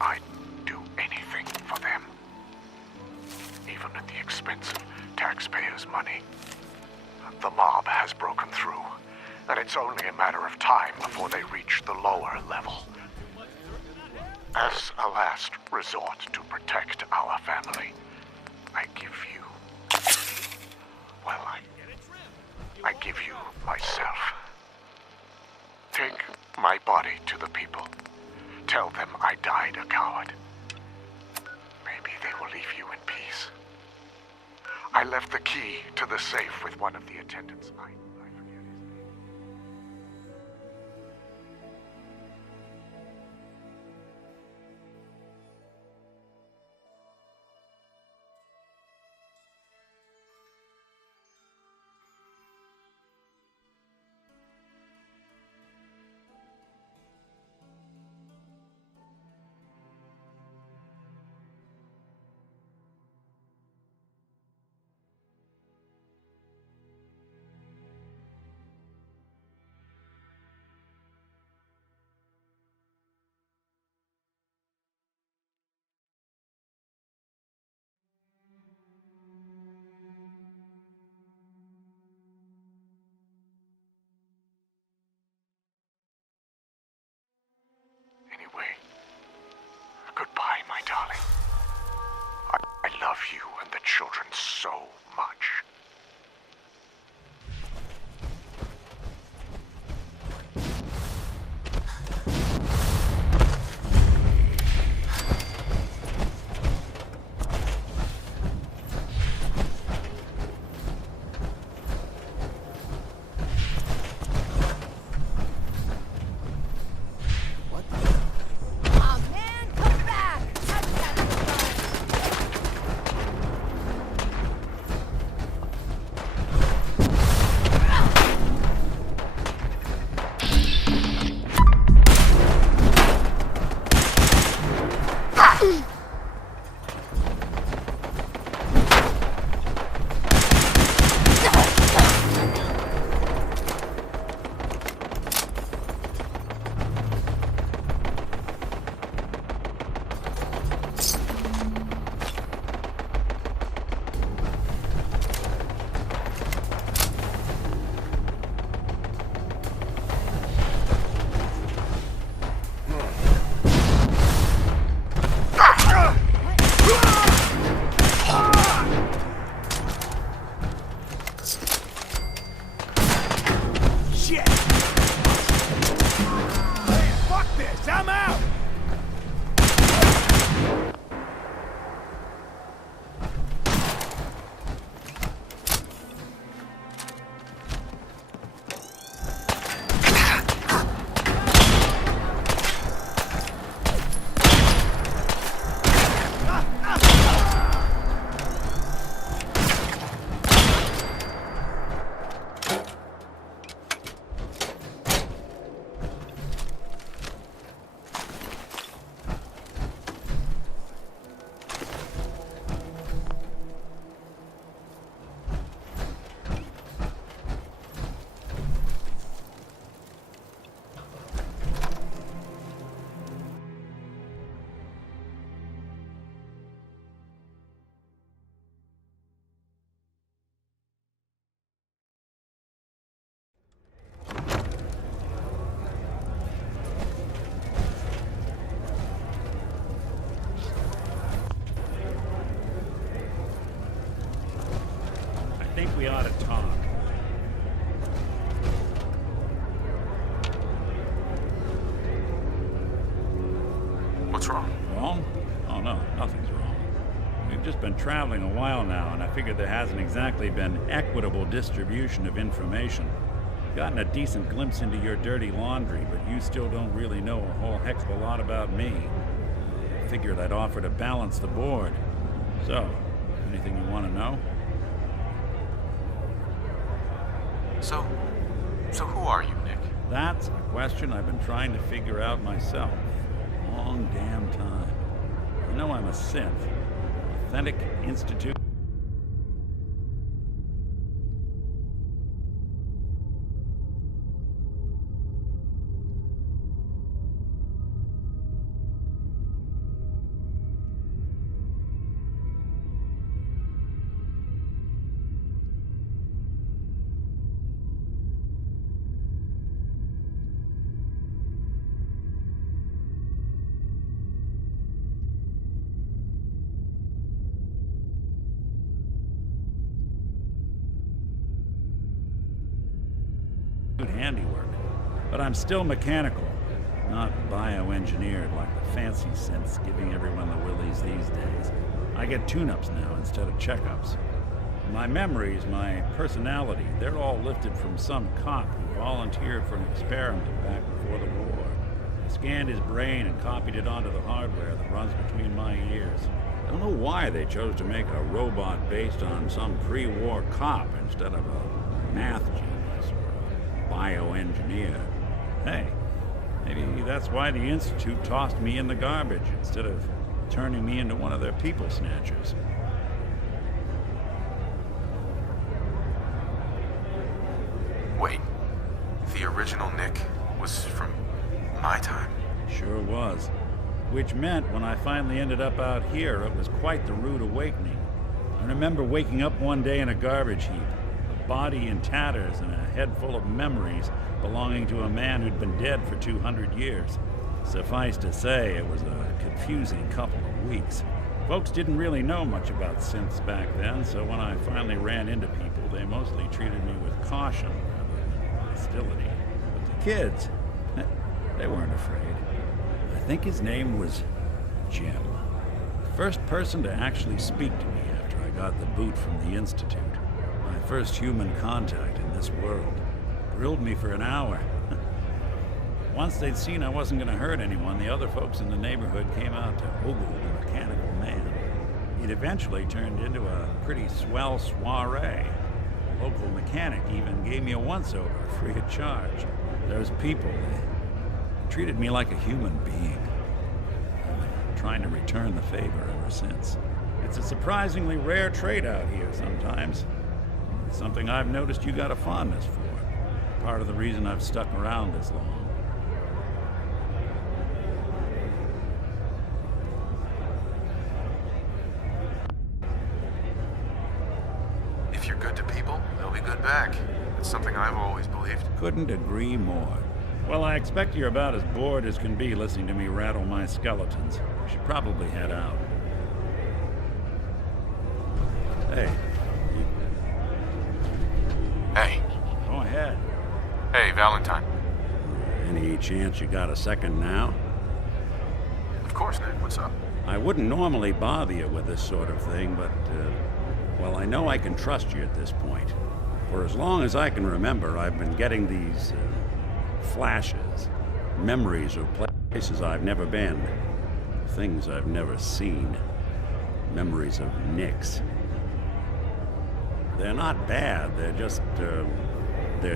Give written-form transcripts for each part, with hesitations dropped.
I'd do anything for them. Even at the expense of taxpayers' money. The mob has broken through, and it's only a matter of time before they reach the lower level. As a last resort to protect our family, I give you... well, I give you myself. Take my body to the people. Tell them I died a coward. Maybe they will leave you in peace. I left the key to the safe with one of the attendants. I forget his name. Anyway, goodbye, my darling. I love you and the children so much. I think we ought to talk. What's wrong? Wrong? Oh no, nothing's wrong. We've just been traveling a while now, and I figured there hasn't exactly been equitable distribution of information. Gotten a decent glimpse into your dirty laundry, but you still don't really know a whole heck of a lot about me. I figured I'd offer to balance the board. So, anything you want to know? So who are you, Nick? That's a question I've been trying to figure out myself. A long damn time. I know I'm a synth. Authentic Institute. But I'm still mechanical, not bioengineered like the fancy synths giving everyone the willies these days. I get tune-ups now instead of checkups. My memories, my personality, they're all lifted from some cop who volunteered for an experiment back before the war. I scanned his brain and copied it onto the hardware that runs between my ears. I don't know why they chose to make a robot based on some pre-war cop instead of a math genius or a bioengineer. Hey, maybe that's why the Institute tossed me in the garbage instead of turning me into one of their people snatchers. Wait, the original Nick was from my time? Sure was. Which meant when I finally ended up out here, it was quite the rude awakening. I remember waking up one day in a garbage heap, a body in tatters and a head full of memories belonging to a man who'd been dead for 200 years. Suffice to say, it was a confusing couple of weeks. Folks didn't really know much about synths back then, so when I finally ran into people, they mostly treated me with caution rather than hostility. But the kids, they weren't afraid. I think his name was Jim. The first person to actually speak to me after I got the boot from the Institute. My first human contact in this world. Grilled me for an hour. Once they'd seen I wasn't going to hurt anyone, the other folks in the neighborhood came out to ogle the mechanical man. It eventually turned into a pretty swell soiree. The local mechanic even gave me a once-over, free of charge. Those people, they treated me like a human being. I've been trying to return the favor ever since. It's a surprisingly rare trait out here sometimes. It's something I've noticed you got a fondness for. Part of the reason I've stuck around this long. If you're good to people, they'll be good back. It's something I've always believed. Couldn't agree more. Well, I expect you're about as bored as can be listening to me rattle my skeletons. We should probably head out. Hey. Hey. Go ahead. Hey, Valentine. Any chance you got a second now? Of course, Nick. What's up? I wouldn't normally bother you with this sort of thing, but, well, I know I can trust you at this point. For as long as I can remember, I've been getting these, flashes, memories of places I've never been, things I've never seen, memories of Nicks. They're not bad, they're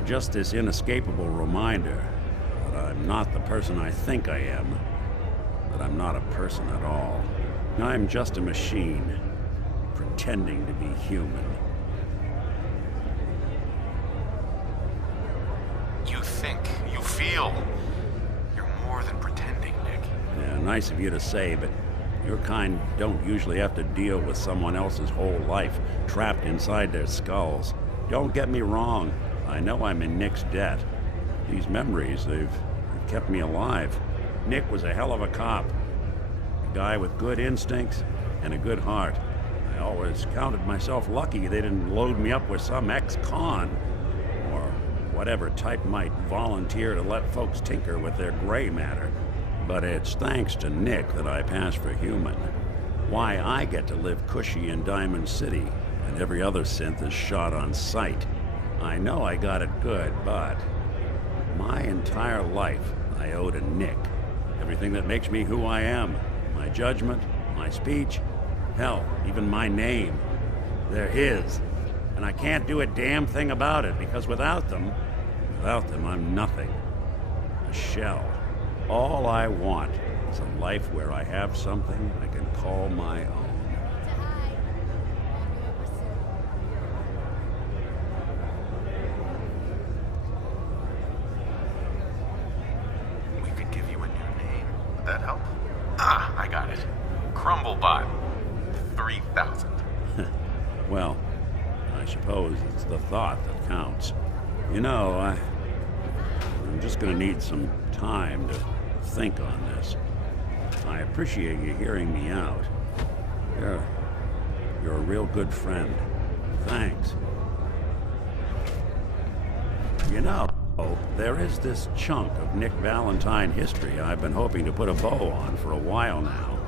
just this inescapable reminder that I'm not the person I think I am, that I'm not a person at all. I'm just a machine, pretending to be human. You think, you feel. You're more than pretending, Nick. Yeah, nice of you to say, but your kind don't usually have to deal with someone else's whole life trapped inside their skulls. Don't get me wrong, I know I'm in Nick's debt. These memories, they've kept me alive. Nick was a hell of a cop. A guy with good instincts and a good heart. I always counted myself lucky they didn't load me up with some ex-con, or whatever type might volunteer to let folks tinker with their gray matter. But it's thanks to Nick that I pass for human. Why I get to live cushy in Diamond City, and every other synth is shot on sight. I know I got it good, but my entire life I owe to Nick. Everything that makes me who I am. My judgment, my speech, hell, even my name. They're his. And I can't do a damn thing about it, because without them, I'm nothing. A shell. All I want is a life where I have something I can call my own. We could give you a new name. Would that help? Ah, I got it. Crumblebot. 3000. Well, I suppose it's the thought that counts. You know, I'm just gonna need some time to think on this. I appreciate you hearing me out. You're a real good friend. Thanks. You know, Oh, there is this chunk of Nick Valentine history I've been hoping to put a bow on for a while now.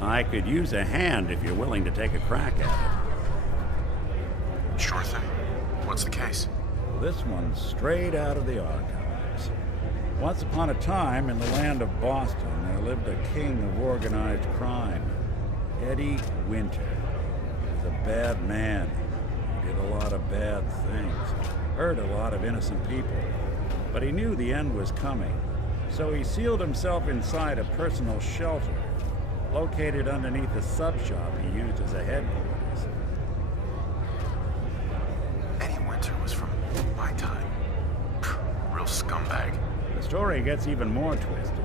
I could use a hand if you're willing to take a crack at it. Sure thing. What's the case? This one's straight out of the archives. Once upon a time, in the land of Boston, there lived a king of organized crime, Eddie Winter. He was a bad man. He did a lot of bad things, hurt a lot of innocent people. But he knew the end was coming, so he sealed himself inside a personal shelter, located underneath a sub-shop he used as a headquarters. Eddie Winter was from my time. Real scumbag. The story gets even more twisted.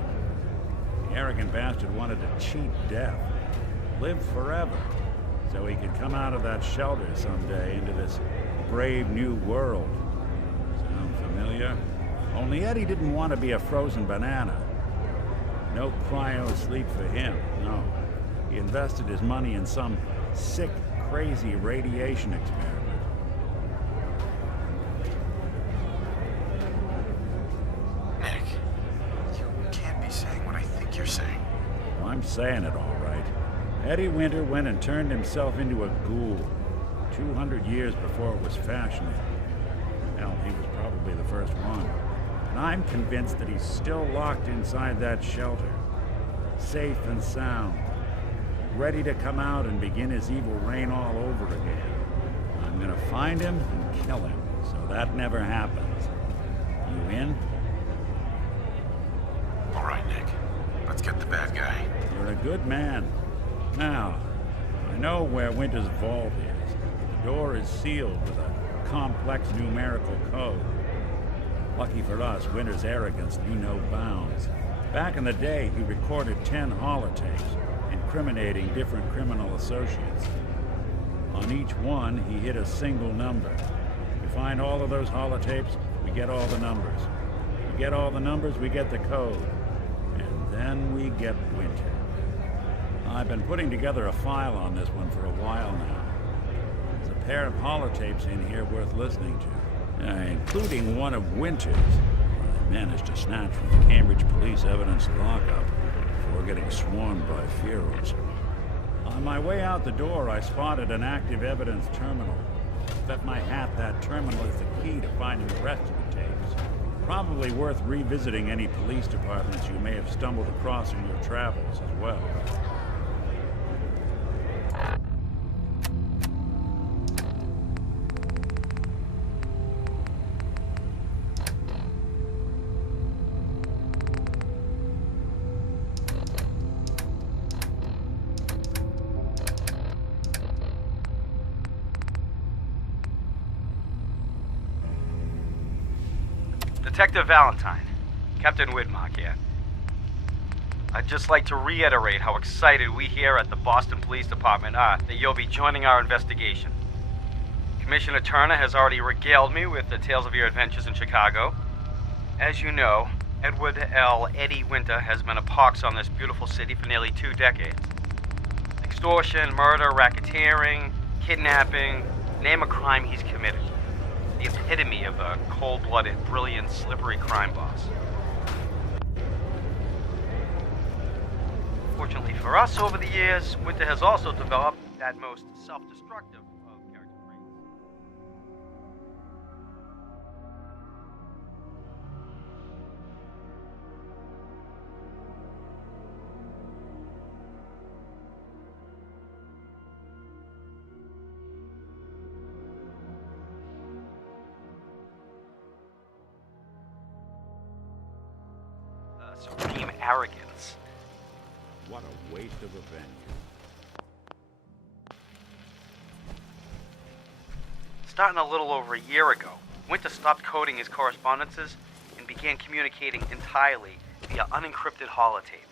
The arrogant bastard wanted to cheat death, live forever, so he could come out of that shelter someday into this brave new world. Sound familiar? Only Eddie didn't want to be a frozen banana. No cryo sleep for him, no. He invested his money in some sick, crazy radiation experiment. Nick, you can't be saying what I think you're saying. Well, I'm saying it all right. Eddie Winter went and turned himself into a ghoul 200 years before it was fashionable. Hell, he was probably the first one. And I'm convinced that he's still locked inside that shelter, safe and sound, ready to come out and begin his evil reign all over again. I'm gonna find him and kill him, so that never happens. You in? All right, Nick. Let's get the bad guy. You're a good man. Now, I know where Winter's vault is. The door is sealed with a complex numerical code. Lucky for us, Winter's arrogance knew no bounds. Back in the day, he recorded 10 holotapes, incriminating different criminal associates. On each one, he hit a single number. We find all of those holotapes, we get all the numbers. We get all the numbers, we get the code. And then we get Winter. I've been putting together a file on this one for a while now. There's a pair of holotapes in here worth listening to, including one of Winter's. I managed to snatch from the Cambridge Police evidence lockup before getting swarmed by Fearos. On my way out the door, I spotted an active evidence terminal. Bet my hat that terminal is the key to finding the rest of the tapes. Probably worth revisiting any police departments you may have stumbled across in your travels as well. Detective Valentine, Captain Widmark here. I'd just like to reiterate how excited we here at the Boston Police Department are that you'll be joining our investigation. Commissioner Turner has already regaled me with the tales of your adventures in Chicago. As you know, Edward L. Eddie Winter has been a pox on this beautiful city for nearly 2 decades. Extortion, murder, racketeering, kidnapping, name a crime he's committed. The epitome of a cold-blooded, brilliant, slippery crime boss. Fortunately for us, over the years, Winter has also developed that most self-destructive of character traits. Supreme arrogance. What a waste of a venue. Starting a little over a year ago, Winter stopped coding his correspondences and began communicating entirely via unencrypted holotape.